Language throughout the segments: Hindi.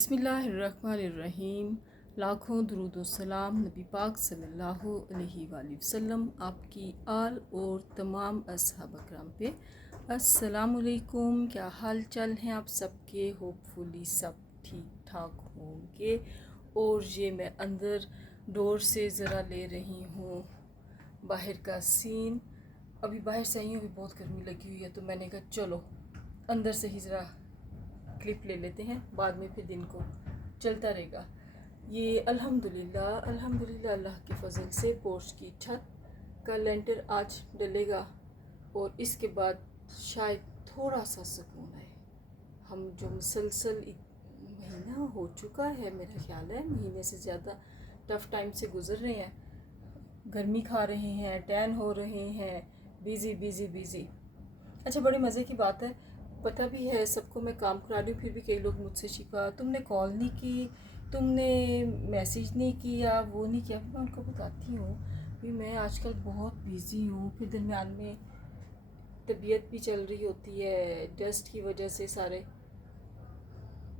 बिस्मिल्लाहिर्रहमानिर्रहीम। लाखों दुरूद सलाम नबी पाक सल्लल्लाहु अलैहि वसल्लम आपकी आल और तमाम अस्हाब अकराम पे। अस्सलामुअलैकुम। क्या हाल चाल हैं आप सबके? होपफुली सब ठीक ठाक होंगे। और ये मैं अंदर डोर से ज़रा ले रही हूँ बाहर का सीन। अभी बाहर से आई हूँ, अभी बहुत गर्मी लगी हुई है, तो मैंने कहा चलो अंदर से ही ज़रा क्लिप ले लेते हैं, बाद में फिर दिन को चलता रहेगा। ये अल्हम्दुलिल्लाह अल्लाह के फजल से पोर्च की छत का लेंटर आज डलेगा और इसके बाद शायद थोड़ा सा सुकून है। हम जो मुसलसल महीना हो चुका है, मेरा ख्याल है महीने से ज़्यादा टफ़ टाइम से गुज़र रहे हैं, गर्मी खा रहे हैं, टैन हो रहे हैं, बिज़ी। अच्छा, बड़े मज़े की बात है, पता भी है सबको मैं काम करा रही हूँ, फिर भी कई लोग मुझसे शिकवा, तुमने कॉल नहीं की, तुमने मैसेज नहीं किया, वो नहीं किया। मैं उनको बताती हूँ भी मैं आजकल बहुत बिज़ी हूँ, फिर दरमियान में तबीयत भी चल रही होती है, डस्ट की वजह से सारे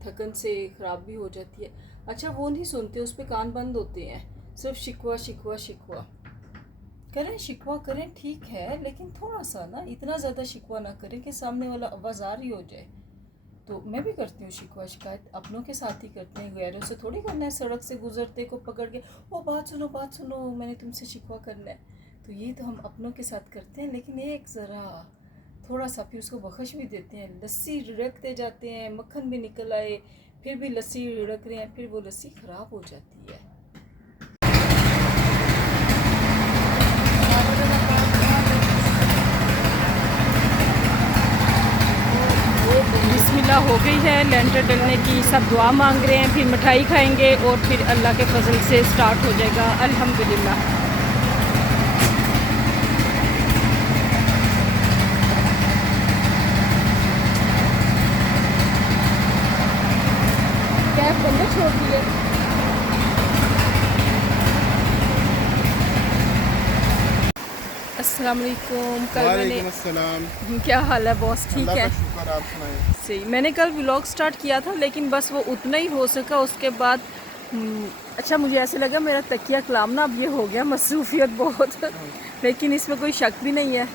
थकन से ख़राब भी हो जाती है। अच्छा, वो नहीं सुनते, उस पर कान बंद होते हैं, सिर्फ शिकवा करें, शिकवा करें, ठीक है, लेकिन थोड़ा सा ना, इतना ज़्यादा शिकवा ना करें कि सामने वाला आवाज़ार ही हो जाए। तो मैं भी करती हूँ शिकवा शिकायत, अपनों के साथ ही करते हैं, गैरों से थोड़ी करना है। सड़क से गुजरते को पकड़ के ओ बात सुनो मैंने तुमसे शिकवा करना है, तो ये तो हम अपनों के साथ करते हैं। लेकिन एक ज़रा थोड़ा सा फिर उसको बख्श भी देते हैं, लस्सी रिड़कते जाते हैं, मक्खन भी निकल आए, फिर भी लस्सी रिड़क रहे हैं, फिर वो लस्सी ख़राब हो जाती है। बिस्मिल्लाह हो गई है लेंटर डलने की, सब दुआ मांग रहे हैं, फिर मिठाई खाएंगे और फिर अल्लाह के फजल से स्टार्ट हो जाएगा अल्हम्दुलिल्लाह। कैब बंद छोड़ दिए। अस्सलाम वालेकुम। कल मैंने, क्या हाल है बॉस? ठीक है, आप सुनाएं। सही। मैंने कल व्लॉग स्टार्ट किया था, लेकिन बस वो उतना ही हो सका। उसके बाद अच्छा, मुझे ऐसे लगा मेरा तकिया कलाम ना अब ये हो गया, मसरूफियत बहुत लेकिन इसमें कोई शक भी नहीं है,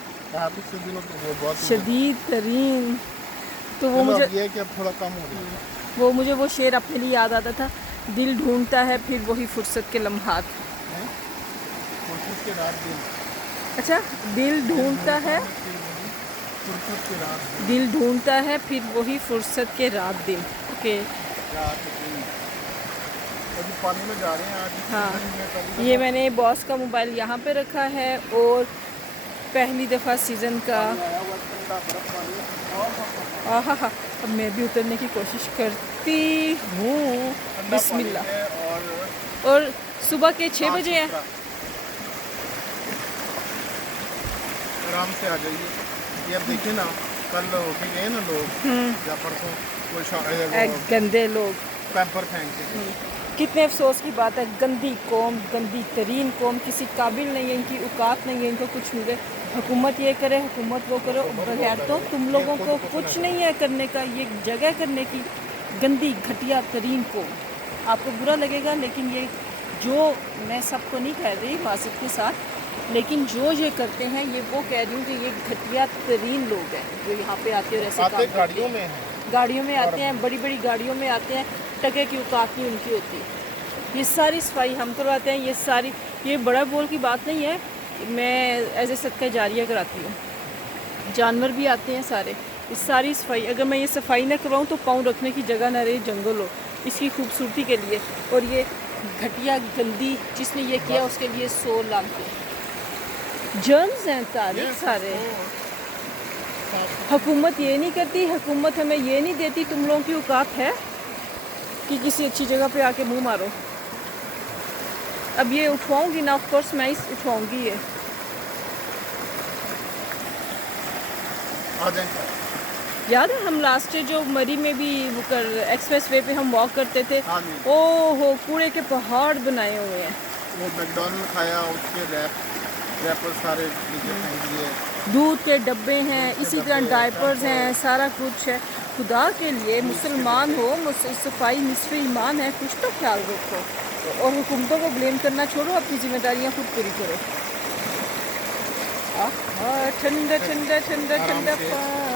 शदीद तरीन। तो वो मुझे ये कि अब थोड़ा कम हो गया। वो शेर अपने लिए याद आता था, दिल ढूंढता है फिर वही फुर्सत के लम्हात। अच्छा, दिल ढूंढता है फिर वही फुर्सत के रात दिन। ओके, पानी में जा रहे हैं आज। हाँ, ये मैंने बॉस का मोबाइल यहाँ पे रखा है और पहली दफ़ा सीज़न का आहा, अब मैं भी उतरने की कोशिश करती हूँ। बिस्मिल्लाह। और सुबह के 6 बजे है। आराम से आ जाइए। ये अब देखिए ना, कल होके गए ना लोग, या परसों कोई गंदे लोग पैम्पर फेंक के। कितने अफसोस की बात है, गंदी कौम, गंदी तरीन कौम, किसी काबिल नहीं है, इनकी औकात नहीं है, इनको कुछ मिले। हुकूमत ये करे, हुकूमत वो करे, बगैर तो तुम लोगों को कुछ नहीं है करने का, ये जगह करने की। गंदी घटिया तरीन कौम, आपको बुरा लगेगा, लेकिन ये जो, मैं सबको नहीं कह रही वासिफ के साथ, लेकिन जो ये करते हैं, ये वो कह रही हूँ कि ये घटिया तरीन लोग हैं जो यहाँ पे आते हैं और ऐसे काम गाड़ियों में गाड़ियों में आते हैं, बड़ी बड़ी गाड़ियों में आते हैं, टके की औकात नहीं उनकी होती। ये सारी सफाई हम करवाते हैं, ये सारी, ये बड़ा बोल की बात नहीं है, मैं एज ए सदका जारिया कराती हूँ। जानवर भी आते हैं सारे, इस सारी सफाई, अगर मैं ये सफाई ना करवाऊँ तो पाँव रखने की जगह ना रहे, जंगल हो इसकी खूबसूरती के लिए। और ये घटिया गंदी जिसने ये किया उसके लिए 100 लानतें। जर्म्स हैं सारे। हुकूमत ये नहीं करती, हुकूमत हमें ये नहीं देती, तुम लोगों की औकात है कि किसी अच्छी जगह पे आके मुंह मारो। अब ये उठवाऊंगी ना, ऑफ कोर्स मैं इस उठवाऊंगी ये। याद है हम लास्ट जो मरी में भी वो एक्सप्रेस वे पे हम वॉक करते थे, ओहो कूड़े के पहाड़ बनाए हुए हैं। वो मैकडॉनल्ड खाया, उसके रैपर सारे दूध के डब्बे हैं, इसी तरह डायपर्स हैं, सारा कुछ है। खुदा के लिए मुसलमान हो, सफाई निस्फ़ ईमान है, कुछ तो ख्याल रखो और हुकूमतों को ब्लेम करना छोड़ो, अपनी जिम्मेदारियाँ खुद पूरी करो। ठंडा ठंडा ठंडा आराम ठंडा से।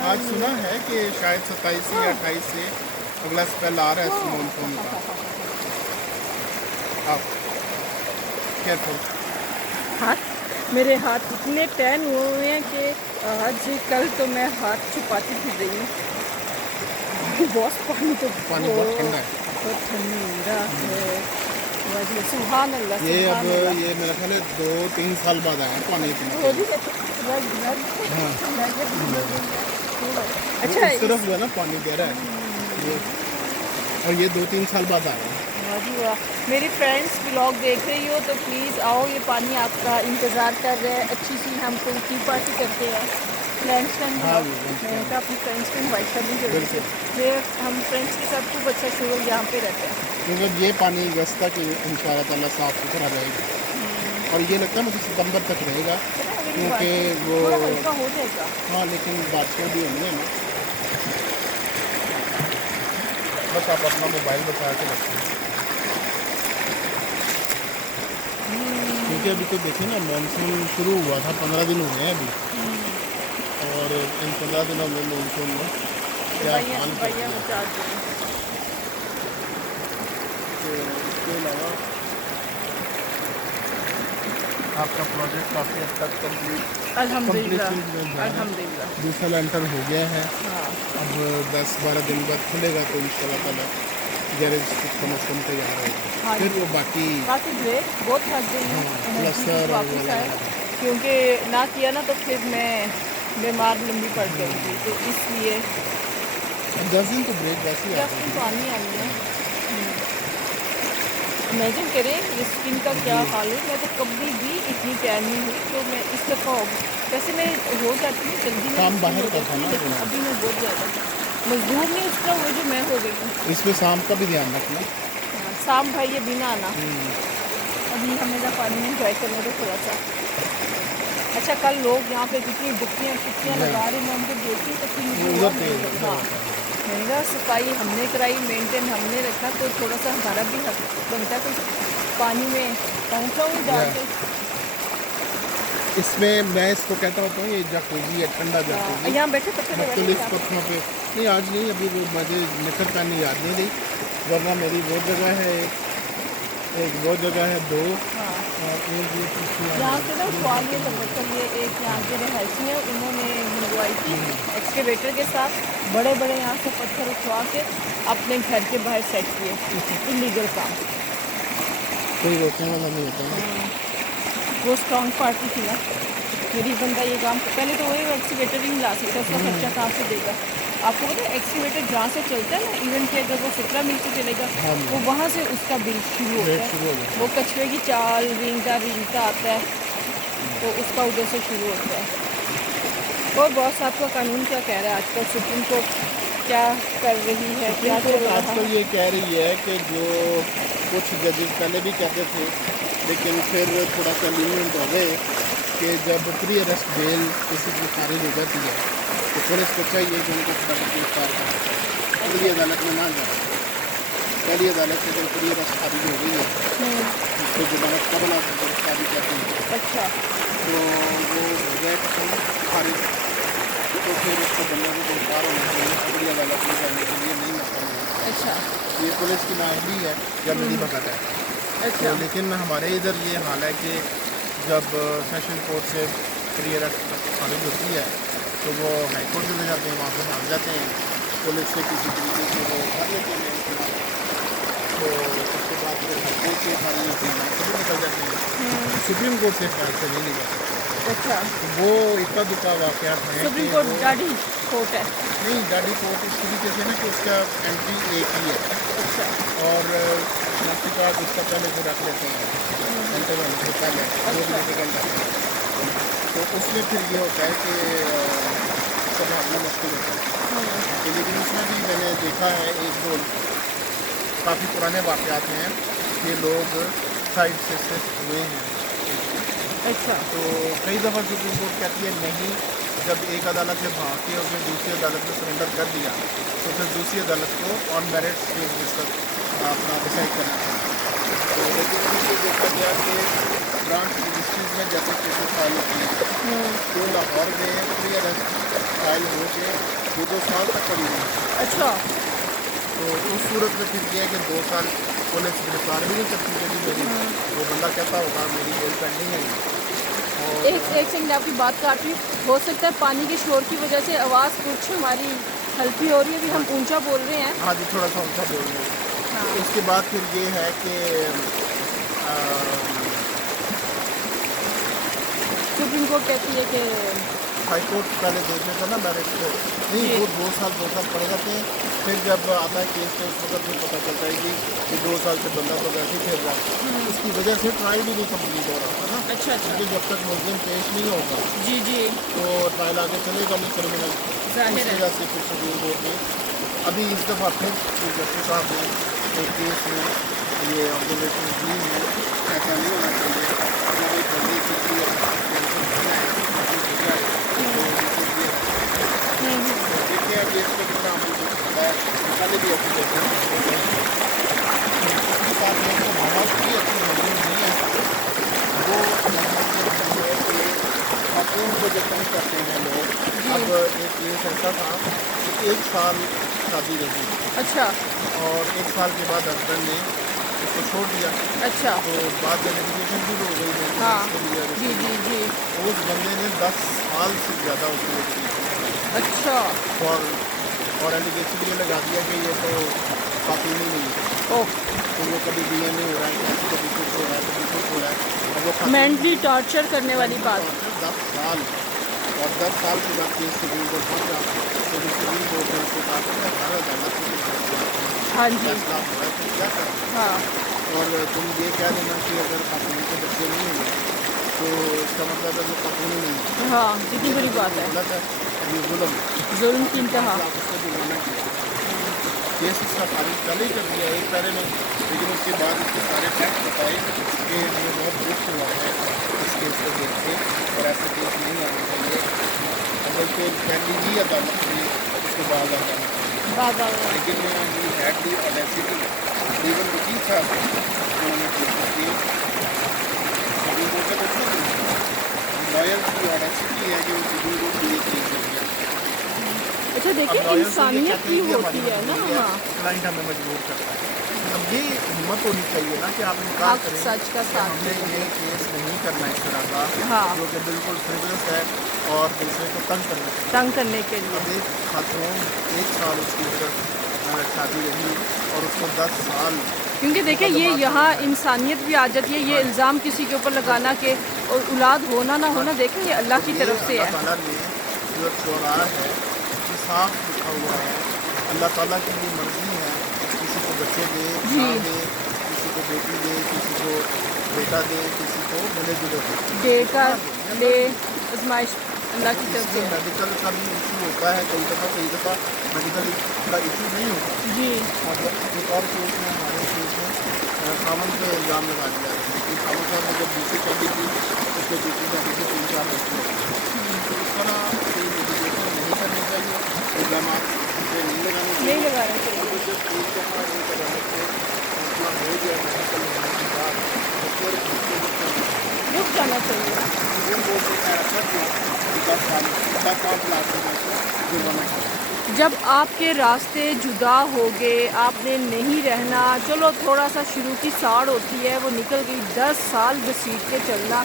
आज पानी। सुना है कि शायद 27 या 28 से अगला स्पेल आ रहा है मानसून का। आप केयरफुल। हाथ मेरे हाथ इतने टैन हुए हैं कि आज कल तो मैं हाथ छुपाती फिर रही हूँ। बहुत पानी तो पानी बहुत ठंडा है। बहुत ठंडा है। वाह, सुभान अल्लाह, ये अब सुभान अल्लाह। ये मेरा ख्याल है 2-3 साल बाद आया पानी इतना। हो रही है, लग लग हाँ। लग लग। अच्छा अच्छा इस तरफ जो है ना पानी गहरा है ये, और ये 2-3 साल बाद आया है। वाह जी वाह। मेरी फ्रेंड्स व्लॉग देख रही हो तो प्लीज़ आओ, ये पानी आपका इंतज़ार कर रहा है। अच्छी सी हम कोई टी पार्टी करते हैं लंच टाइम। हाँ, मैंने कहा अपनी फ्रेंड्स को इन्वाइट करनी जल्दी से। हम फ्रेंड्स के साथ खूब अच्छा शोर यहाँ पे रहते हैं। क्योंकि ये पानी अगस्त तक इंशाअल्लाह ताला साफ सुथरा रहेगा और ये लगता है मुझे सितंबर तक रहेगा, क्योंकि वो थोड़ा हल्का हो जाएगा। हाँ लेकिन बारिशें भी होंगी ना। बस आप अपना मोबाइल बचा के रखें, क्योंकि अभी तो देखिए ना मानसून शुरू हुआ था, 15 दिन हो गए हैं अभी, और इन 15 दिनों में मानसून में क्या हाल कर दिया। मचा दी। तो इसके अलावा आपका प्रोजेक्ट काफ़ी हद तक कंप्लीट अल्हम्दुलिल्लाह, कंप्लीशन में जा रहा है। अल्हम्दुलिल्लाह। दूसरा लेंटर हो गया है। हाँ, अब 10-12 दिन बाद खुलेगा तो इंशाल्लाह ताला गैरेज कम अज़ कम तैयार होगा। हाँ फिर जी। वो बाकी काफ़ी ग्रेट, बहुत थक गई हूँ। हाँ, एनर्जी की प्लस्तर वापस वगैरह आए, क्योंकि ना किया ना तो फिर मैं बीमार लंबी पड़ जाऊँगी, तो इसलिए 10 दिन तो ब्रेक वैसे ही आ क्या गई फिर थी। पानी आई है। इमेजिन करें ये स्किन का क्या हाल है। मैं तो कभी भी इतनी टैन नहीं हुई, तो मैं इस दफ़ा वैसे मैं हो जाती हूँ जल्दी में, शाम skin बाहर हो का जाती था है, ना लेकिन वो। अभी मैं बहुत ज़्यादा मजदूर नहीं उसका वो जो मैं हो गई हूँ। इसमें शाम का भी ध्यान रखना। हाँ, शाम भाई ये बिना आना। अभी हमें ना पानी में इंजॉय करने दो थोड़ा सा। अच्छा कल लोग यहाँ पे कितनी डुबकियाँ लगा रहे हैं, मैं उनको देखी तो फिर मुझे हुआ उधर नहीं। हाँ, मैंने कहा सफाई हमने कराई, मेंटेन हमने रखा, तो थोड़ा सा हमारा भी हक बनता है कोई पानी में पहुँचा हुई डाल के। इसमें मैं इसको कहता होता हूँ ये जकूज़ी है, ठंडा जकूज़ी। यहाँ बैठे पत्थर पे बैठे मुख्तलिफ हैं। पत्थरों पे नहीं, आज नहीं, अभी वो मुझे निकल पहननी याद नहीं रही, वरना मेरी वो जगह है एक वो जगह है 2 हाँ, और एक ये पीछे यहाँ से ना सवाल ये दरअसल ये एक यहाँ के रहायशी हैं, उन्होंने मंगवाई थी एक्सकेवेटर के साथ, बड़े बड़े यहाँ से पत्थर उठवा के अपने घर के बाहर सेट किए। इलीगल काम। कोई रोकने वाला नहीं होता है। वो स्ट्रॉन्ग पार्टी थी ना, गरीब बंदा ये काम पहले तो वही एक्सीवेटर ही नहीं ला सकता, उसका खर्चा कहाँ से देगा। आपको पता है एक्सीवेटर जहाँ से चलता है ना, इवन कि अगर वो 17 मील से चलेगा हाँ जी। वो वहाँ से उसका बिल शुरू होता रेट है। शुरू हो जाता है। वो कछुए की चाल रेंगता आता है, तो उसका उधर से शुरू होता है। और बॉस साहब का कानून क्या कह रहा है आजकल, सुप्रीम कोर्ट क्या कर रही है, क्या चल रहा आजकल है? ये कह रही है कि जो कुछ जजेस पहले भी कहते थे, लेकिन फिर थोड़ा सा लीनियंट हो गए कि जब प्री अरेस्ट बेल किसी की खारिज हो जाती है तो पुलिस को चाहिए कि उनको फटाफट गिरफ्तार करें, अगली अदालत में ना जाए। पहली अदालत से जब प्री अरेस्ट खारिज हो गई है, उसको जमानत कबल आप गिरफ्तारी करते हैं, अच्छा, तो वो हो गए खारिज, तो फिर उसको बंदे को गिरफ्तार होना चाहिए, अगली अदालत में जाने के लिए नहीं आता है। अच्छा, ये पुलिस की नाअहली है या मिली भगत है। अच्छा, तो लेकिन हमारे इधर ये हाल है कि जब सेशन कोर्ट से प्री अरेस्ट खारिज होती है तो वो हाई कोर्ट चले जाते हैं, वहाँ पर भाग जाते हैं, पुलिस से किसी तरीके से वो कर लेते हैं इनकलाब। तो उसके बाद फिर हाई कोर्ट से खारिज होती है, वहाँ से भी निकल जाते हैं, सुप्रीम कोर्ट से ख्याल से नहीं निकल सकते। अच्छा। तो वो इक्का दुक्का वाक़यात हैं सुप्रीम कि कोर्ट वो जाडी कोर्ट है। नहीं, जाडी कोर्ट इस तरीके से ना कि उसका एंट्री एक ही है अच्छा, और नाश्ते का उसका पहले से रख लेते हैं घंटे होने से पहले 2 बजे के घंटा पहले। तो उसमें फिर ये होता है कि संभालना मुश्किल होता है। तो लेकिन उसमें भी मैंने देखा है 1-2 काफ़ी पुराने वाक़यात हैं कि लोग साइड से शिफ्ट हुए हैं। अच्छा, तो कई दफ़ा सुप्रीम कोर्ट कहती है नहीं, जब एक अदालत से भाग के और फिर दूसरी अदालत में सरेंडर कर दिया तो फिर दूसरी अदालत को ऑन मेरिट्स केस अपना डिसाइड करना चाहिए। तो लेकिन उनसे देखा गया कि ब्रांच रजिस्ट्रीज में जैसे केसेस फाइल होती हैं तो लाहौर में प्री अरेस्ट फाइल हो के 2 साल तक कभी नहीं। अच्छा, तो उस सूरत में फिर यह है कि 2 साल पुलिस गिरफ्तार भी नहीं करती कभी मेरी, वो बंदा कहता होगा मेरी जेल पेंडिंग है। और एक सेकंड आपकी बात काट रही हूँ। हो सकता है पानी के शोर की वजह से आवाज़ कुछ हमारी हल्की हो रही है, अभी हम ऊंचा बोल रहे हैं। हाँ जी, थोड़ा सा ऊँचा बोल रहे हैं। हाँ, उसके बाद फिर ये है कि सुप्रीम कोर्ट कहती है कि हाई कोर्ट पहले देख लेता ना मेरिट को, नहीं जी। वो 2 साल पड़े जाते हैं। फिर जब आता है केस तो उस वक्त फिर पता चलता है कि 2 साल से बंदा तो वैसे ही फिर रहा है, उसकी वजह से ट्रायल भी नहीं कंप्लीट हो रहा था ना। अच्छा अच्छा, क्योंकि जब तक मुलजिम पेश नहीं होगा जी जी, तो ट्रायल आगे चलेगा नहीं क्रिमिनल। जाहिर इस है। वजह से फिर सुप्रीम कोर्ट ने अभी इस दफ़ा फिर जस्टिस साहब ने एक केस में ये ऑब्जर्वेशन दी है, ऐसा नहीं होना चाहिए। जब एक बंदी किसी टेंशन होना है तो देखिए अब ये इसको कितना अमल हो सकता है। पहले भी अच्छी जैसे उसके साथ में जो बहुत ही अच्छी मजबूत नहीं है वो मतलब है कि खातून को जो तंग करते हैं लोग। अब एक केस ऐसा था कि 1 साल शादी रही अच्छा और 1 साल के बाद हस्बैंड ने उसको छोड़ दिया, अच्छा, तो बाद में लिटिगेशन भी हो गई हाँ, के लिए। जी जी जी, उस बंदे ने 10 साल से ज़्यादा उसको लिटिगेशन अच्छा, और एलिगेशन ये लगा दिया कि ये तो खातून ही नहीं है। ओह, तो वो कभी DNA हो रहा है, कभी कुछ हो रहा है, कभी कुछ हो रहा है, और वो खातून मेंटली टॉर्चर करने वाली बात। 10 साल और 10 साल के बाद केस सुप्रीम कोर्ट पहुँचा तो जो सुप्रीम कोर्ट ने उसको कहा कि 18 अदालत में हाँ जी, फैसला हो रहा है तो क्या करें। हाँ, और तुम ये कह देना कि अगर खातून के बच्चे नहीं हुए तो इसका मतलब है कि खातून ही नहीं है। हाँ, कितनी बड़ी बात है, गलत है, ये जुल्म जुल्म की इंतहा। आप उसको जुर्माना किया। केस इसका खारिज पहले ही कर दिया एक पहले में, लेकिन उसके बाद इसके सारे फैक्ट बताए कि हमें बहुत दुख हुआ है इस केस को देख के और ऐसे केस नहीं आने चाहिए। अगर तो पहली ही अदालत में उसको बाहर आ जाना चाहिए, वाह वाह वाह, लेकिन he had the audacity even वकील साहब उन्होंने कोशिश की सुप्रीम कोर्ट का कुछ नहीं, लॉयर की ऑडेसिटी है कि वो सुप्रीम कोर्ट के लिए केस ले गया। अच्छा देखिए अब lawyers इंसानियत तो ये भी कहते हैं कि होती है ना, हमारी हाँ, क्लाइंट हमें मजबूर करता है। अब ये हिम्मत होनी चाहिए ना कि आप इनकार हक करें सच का कि साथ हमने दें। ये केस नहीं करना इस तरह का, हाँ, जो कि बिल्कुल फ्रिवलस है और दूसरे को तंग करने के लिए। तंग करने के लिए। अब एक खातून 1 साल उसकी सिर्फ शादी रही और उसको 10 साल। क्योंकि देखिए ये यहाँ इंसानियत भी आ जाती है, ये इल्ज़ाम किसी के ऊपर लगाना कि और औलाद होना ना होना, देखें ये अल्लाह की तरफ से अल्लाह है। ताला ने जो छोड़ा है ये साफ लिखा हुआ है, अल्लाह ताला की ये मर्ज़ी है, किसी को बच्चे दे जी। ना दे, किसी को बेटी दे, किसी को बेटा दे, किसी को मिले जुले दे। देकर ले आजमाइश अल्लाह की तरफ से इसमें है। मेडिकल का भी इशू होता है कई दफ़ा मेडिकल का इशू नहीं होता। जी, और एक और केस में हमारे केस में सावन पे इल्ज़ाम लगा दिया कि सावन साहब ने जब दूसरी शादी की उसके दूसरी शादी से 3-4 बच्चे हुए। तो इस तरह कोई लिटिगेशन नहीं करनी चाहिए, इल्ज़ाम पे नहीं लगाने चाहिए। नहीं लगाना चाहिए। तो जब एक दफ़ा एक अदालत से फैसला हो गया मेडिकल होने के बाद तो फिर उसको रुक जाना चाहिए। सुप्रीम कोर्ट ने ऐसा किया कि 10 लाख रुपये का जुर्माना किया। जब आपके रास्ते जुदा हो गए, आपने नहीं रहना, चलो थोड़ा सा शुरू की साड़ होती है वो निकल गई, 10 साल घसीट के चलना,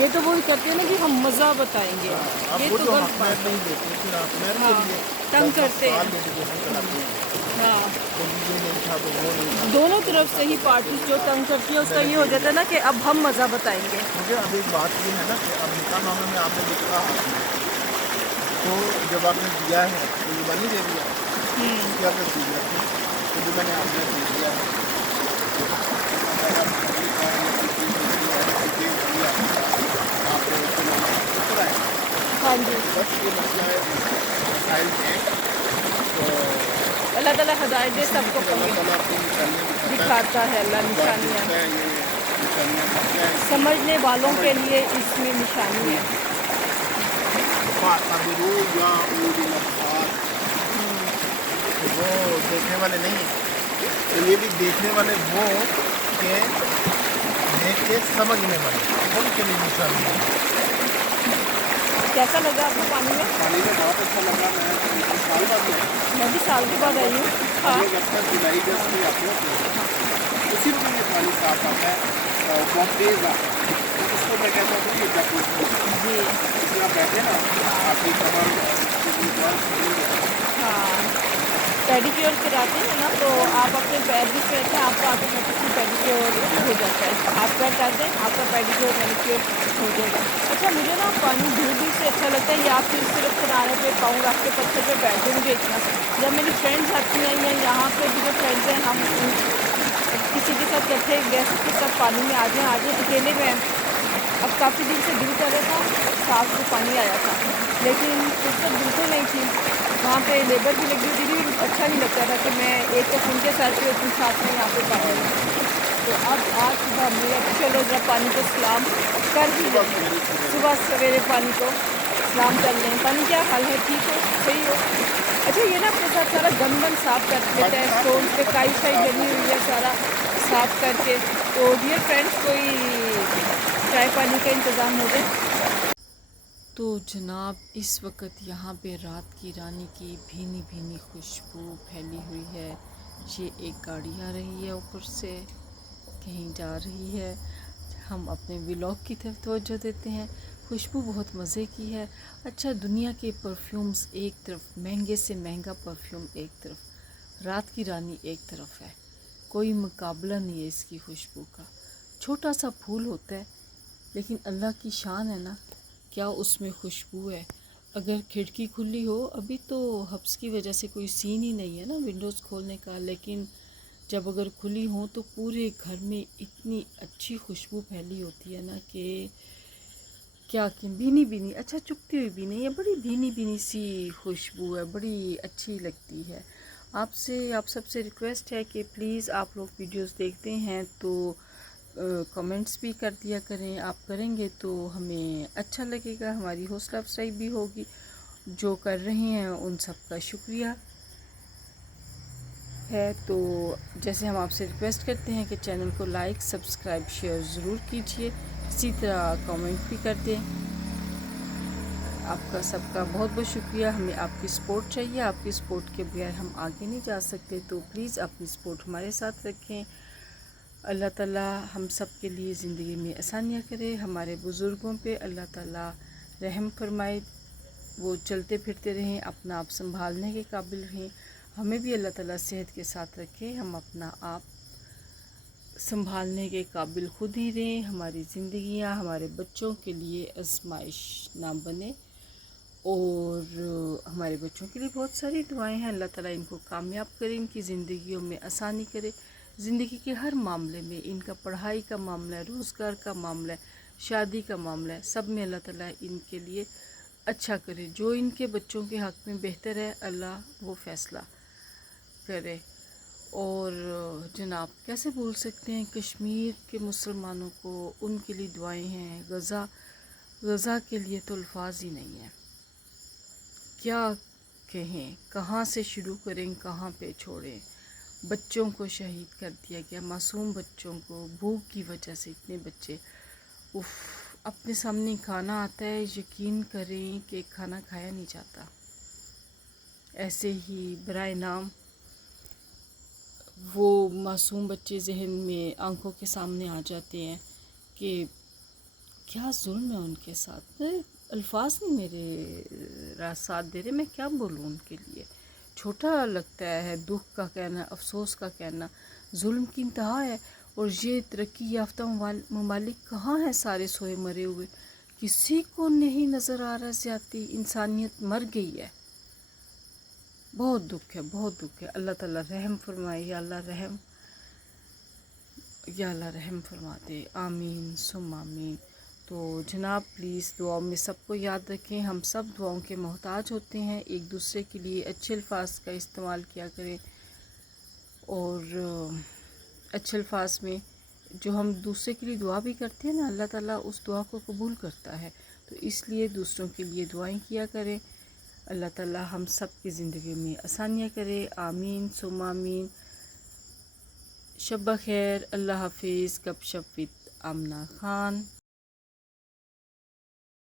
ये तो वो कहते हैं ना कि हम मज़ा बताएंगे, अब ये वो तो जो गलत हक बात है। नहीं देते फिर आप मेयर हाँ, के लिए तंग 10 करते हैं। साल लिटिगेशन चलाते हैं। हाँ, तो ये नहीं था तो वो नहीं था। दोनों तरफ से ही पार्टी जो तंग करती है उसका ये हो जाता है ना कि अब हम मज़ा बताएंगे। मुझे अब एक बात ये है ना कि अब निकाहनामे में आपने लिखा तो जब आपने दिया है तो जुबानी दे दिया क्या प्रोसीजर है, तो जो मैंने आपने दे दिया है आपने उसको नाम कराया, हाँ जी, बस ये मसला है मसाइल है। तो अल्लाह ताला हिदायत दे सबको, अल्लाह ताला आपको निशानियाँ दिखाता है अल्लाह निशानियाँ, है, ये निशानियाँ दिखता है। समझने वालों के लिए इसमें निशानी है। फ़ातबिरू या उलिल अब्सार, वो देखने वाले नहीं हैं, तो ये भी देखने वाले वो के देख के समझने वाले, उनके लिए निशानी है। कैसा लगा आपको पानी में? पानी में बहुत अच्छा लगा। मैं साल बाद में मैं भी साल के बाद आई हूँ। हाँ, हम लोग अक्सर जुलाई अगस्त में आते हैं, उसी में पानी साफ आता है और बहुत तेज़ आता है, तो उसको मैं कहता हूँ कि जब जी, इसमें आप बैठे ना, आपकी कमर हाँ। पेडिक्योर कराते हैं ना, तो आप अपने पैर भी कहते हैं, आपका ऑटोमेटिकली पेडिक्योर हो जाता है। आप पैर करते हैं, आपका पेडिक्योर मैनिक्योर हो जाएगा। अच्छा, मुझे ना पानी दूर दूर से अच्छा लगता है, या फिर सिर्फ किनारे पे पाँव रख के पत्थर पे बैठे मुझे इतना। जब मेरी फ्रेंड्स आती हैं या यहाँ पे भी जो फ्रेंड्स हैं, हम किसी के साथ इकट्ठे गेस्ट के साथ पानी में आ जाएँ अकेले में। अब काफ़ी दिन से दिल कर रहा था, साफ से पानी आया था, लेकिन फुर्सत बिल्कुल नहीं थी। वहाँ पे लेबर भी लगी हुई थी, अच्छा नहीं लगता था कि मैं एक तो उनके साथ पे अपने साथ में यहाँ पे पानी में। तो अब आज सुबह मुझे चलो जरा पानी को सलाम कर ही लें, सुबह सवेरे पानी को सलाम कर लें। पानी क्या हाल है, ठीक हो, सही हो? अच्छा, ये ना अपने साथ सारा गंद साफ़ कर लेता है, स्टोन पे काई शाई जमी हुई है, सारा साफ़ करके। तो डियर फ्रेंड्स, कोई चाय पानी का इंतज़ाम हो जाए। तो जनाब, इस वक्त यहाँ पे रात की रानी की भीनी भीनी खुशबू फैली हुई है। ये एक गाड़ी आ रही है ऊपर से, कहीं जा रही है। हम अपने व्लॉग की तरफ तवज्जो देते हैं। खुशबू बहुत मज़े की है। अच्छा, दुनिया के परफ्यूम्स एक तरफ, महंगे से महंगा परफ्यूम एक तरफ, रात की रानी एक तरफ है। कोई मुकाबला नहीं है इसकी खुशबू का। छोटा सा फूल होता है, लेकिन अल्लाह की शान है ना, क्या उसमें खुशबू है। अगर खिड़की खुली हो, अभी तो हब्स की वजह से कोई सीन ही नहीं है ना विंडोज़ खोलने का, लेकिन जब अगर खुली हो तो पूरे घर में इतनी अच्छी खुशबू फैली होती है ना कि क्या कि भीनी भीनी, अच्छा चुभती हुई भी नहीं है, बड़ी भीनी भीनी सी खुशबू है, बड़ी अच्छी लगती है। आप सबसे रिक्वेस्ट है कि प्लीज़ आप लोग वीडियोस देखते हैं तो कमेंट्स भी कर दिया करें। आप करेंगे तो हमें अच्छा लगेगा, हमारी हौसला अफजाई भी होगी। जो कर रहे हैं उन सब का शुक्रिया है। तो जैसे हम आपसे रिक्वेस्ट करते हैं कि चैनल को लाइक, सब्सक्राइब, शेयर ज़रूर कीजिए, इसी तरह कमेंट भी कर दें। आपका सबका बहुत बहुत शुक्रिया। हमें आपकी सपोर्ट चाहिए, आपकी सपोर्ट के बगैर हम आगे नहीं जा सकते, तो प्लीज़ अपनी सपोर्ट हमारे साथ रखें। अल्लाह ताला हम सब के लिए ज़िंदगी में आसानियाँ करे, हमारे बुज़ुर्गों पे अल्लाह ताला रहम फरमाए, वो चलते फिरते रहें, अपना आप संभालने के काबिल रहें। हमें भी अल्लाह ताला सेहत के साथ रखे, हम अपना आप संभालने के काबिल खुद ही रहें। हमारी ज़िंदगियाँ हमारे बच्चों के लिए आजमाइश ना बने, और हमारे बच्चों के लिए बहुत सारी दुआएं हैं। अल्लाह ताला इनको कामयाब करे, इनकी ज़िंदगियों में आसानी करे, ज़िंदगी के हर मामले में, इनका पढ़ाई का मामला है, रोज़गार का मामला है, शादी का मामला है, सब में अल्लाह ताला इनके लिए अच्छा करे। जो इनके बच्चों के हक़ में बेहतर है, अल्लाह वो फ़ैसला करे। और जनाब, कैसे भूल सकते हैं कश्मीर के मुसलमानों को, उनके लिए दुआएं हैं। गज़ा के लिए तो अल्फाज ही नहीं है, क्या कहें, कहाँ से शुरू करें, कहाँ पे छोड़ें। बच्चों को शहीद कर दिया गया, मासूम बच्चों को, भूख की वजह से इतने बच्चे, उफ, अपने सामने खाना आता है, यकीन करें कि खाना खाया नहीं जाता। ऐसे ही बराए नाम वो मासूम बच्चे जहन में, आंखों के सामने आ जाते हैं कि क्या जुल्म है उनके साथ। अल्फाज नहीं मेरे साथ दे रहे, मैं क्या बोलूँ उनके लिए। छोटा लगता है दुख का कहना, अफसोस का कहना। जुल्म की इंतहा है, और ये तरक्की याफ्ता ममालिक कहाँ हैं सारे सोए मरे हुए, किसी को नहीं नज़र आ रहा ज़्यादती, इंसानियत मर गई है। बहुत दुख है, बहुत दुख है। अल्लाह ताला रहम फरमाए, या अल्लाह रहम फरमा दे, आमीन सुम आमीन। तो जनाब, प्लीज़ दुआओं में सबको याद रखें, हम सब दुआओं के मोहताज होते हैं। एक दूसरे के लिए अच्छे अल्फाज का इस्तेमाल किया करें, और अच्छे अल्फाज में जो हम दूसरे के लिए दुआ भी करते हैं ना, अल्लाह ताला उस दुआ को कबूल करता है। तो इसलिए दूसरों के लिए दुआएं किया करें। अल्लाह ताला हम सब की ज़िंदगी में आसानियाँ करे। आमीन सुम आमीन। शब खैर। अल्लाह हाफिज़। गपशप विद आमना खान।